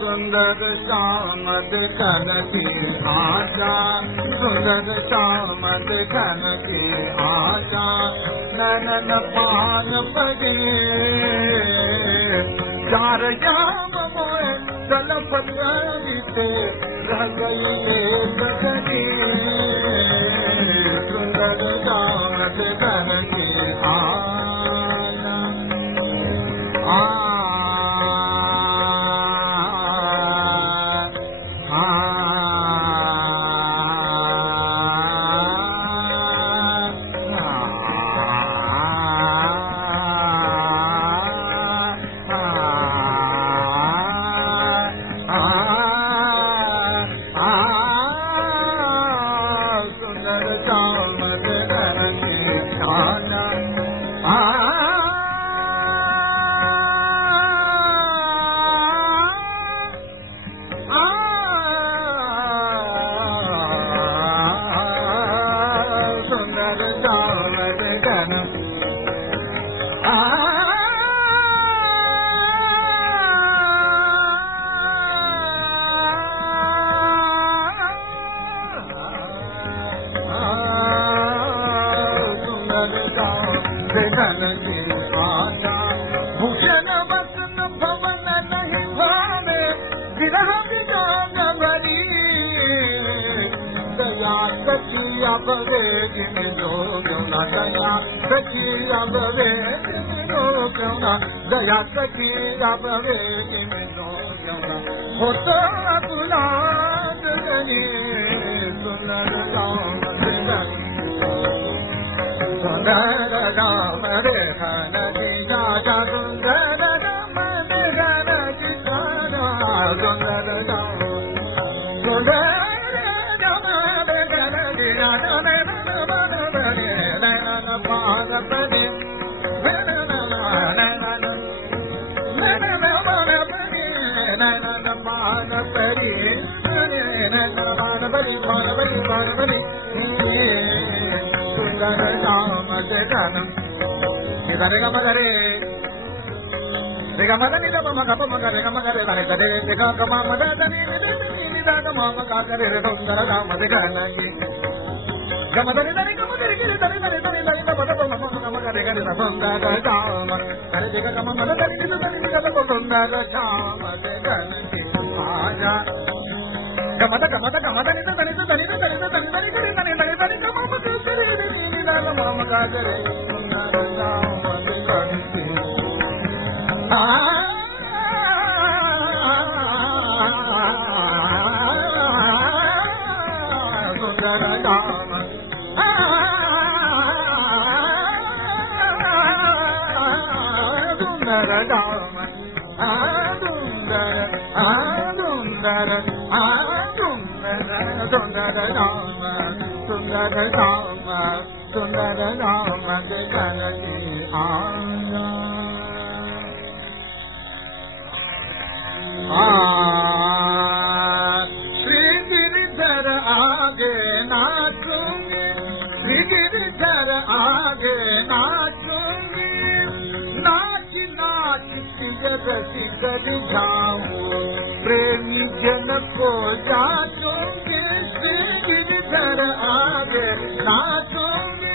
सुंदर श्याम देखन की आशा, सुंदर श्याम देखन की आशा, नयन पान पगे चार श्याम मोए तलप बीते रह गई सजनी। सुंदर श्याम देखन की आशा, भूषण वसन भवन नहीं भावे विरह विजोग भरी, दया सखिया बवे जिनो क्यों दया सखिया बवे जिनो क्यों दया सखिया बवे जिनो क्यों हो तो बुलाद गनी। सुंदर श्याम सुंदर राम देखन की आशा, सुंदर राम देखन की आशा, सुंदर राम सुंदर राम देखन की आशा, नयन पान पगे नयन पान पगे मान बलि सुंदर श्याम देखन रे ग मगरे रे ग मदनि ग म ग प म ग रे ग म ग रे रे रे रे ग ग म म द द नि नि द ग म म ग रे रे सुंदर श्याम देखन की ग मदनि द नि ग म रे रे रे रे रे ग म द प म म ग रे ग रे सुंदर श्याम रे रे ग म म द नि द नि ग प सुंदर श्याम देखन की आजा ग म द नि द नि द नि द नि द नि द नि द नि द नि ग म म ग रे रे ग म म ग रे सुंदर श्याम देखन की सुंदर श्याम सुंदर श्याम सुंदर श्याम सुंदर श्याम सुंदर श्याम देखन की आशा। श्री गिरिधर आगे नाचूंगी, श्री गिरिधर आगे नाचूंगी, नाच नाच रसी कर जाऊं प्रेमी जन को जाचूंगी, श्री गिरिधर आगे नाचूंगी।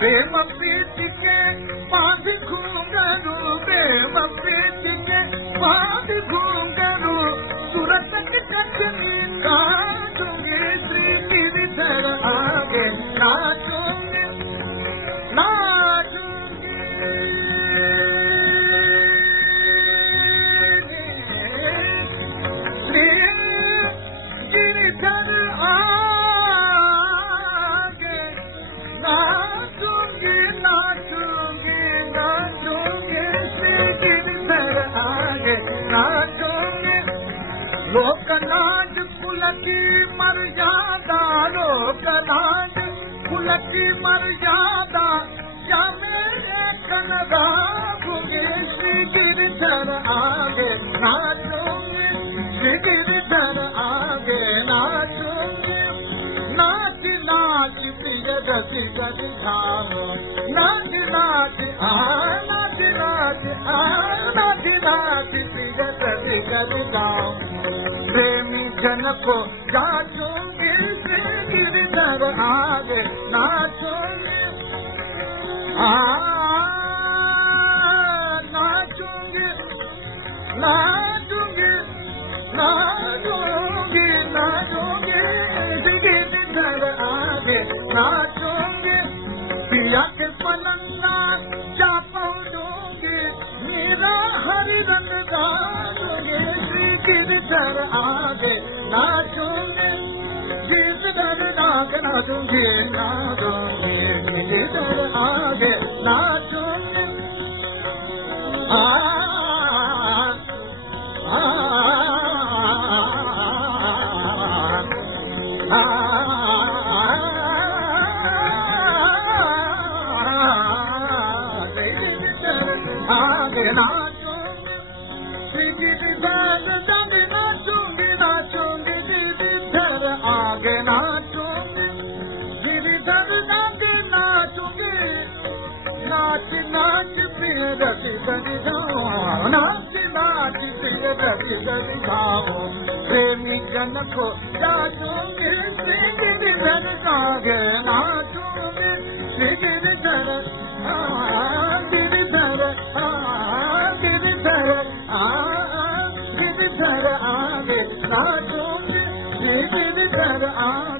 प्रेम प्रीत के बांध घूंघरू, प्रेम प्रीत के बांध घूंघरू, सूरत कचनी काटूंगी, श्री गिरिधर आगे नाचूंगी नाचूंगी। श्री गिरिधर आगे नाचूंगी नाचूंगी नाचूंगी, श्री गिरिधर आगे नाचूंगी। लोकनाथ कुल कुल की मर्यादा लोक लाज, कुल की मर्यादा या मेरे कनगा भूगे श्री गिरधर आगे नाचूंगी, श्री गिरधर आगे नाचूंगी। नाच नाच प्रिय गति गति धाम, नाच नाच नाच नाच नाच नाच प्रिय गति गति धाम। प्रेमी जन को जाचूंगी श्री गिरधर आगे नाचूंगी, नाचूंगी नाचूंगी नाचूंगी नाचूंगी श्री गिरधर आगे नाचूंगी। पिया के पलंगा जा पहुंचूंगी, मेरा हरि रंग गाऊंगी श्री गिरधर आगे नाचूंगी। गिरधर नाग नाचूंगी नाचूंगी गिरधर आगे नाचूंगी। आगे नाचूंगी श्री गिरधर आगे नाचूंगी, नाचूंगी गिरधर आगे नाचूंगी, गिरधर आगे नाचूंगी। नाच नाच प्रिय गति गति धाम, नाच नाच प्रिय गति गति धाम। प्रेमी जन को जाचूंगी श्री गिरधर आगे नाचूंगी, श्री गिरधर गिरधर गिरधर गिरधर आगे नाचूंगी, श्री गिरधर आगे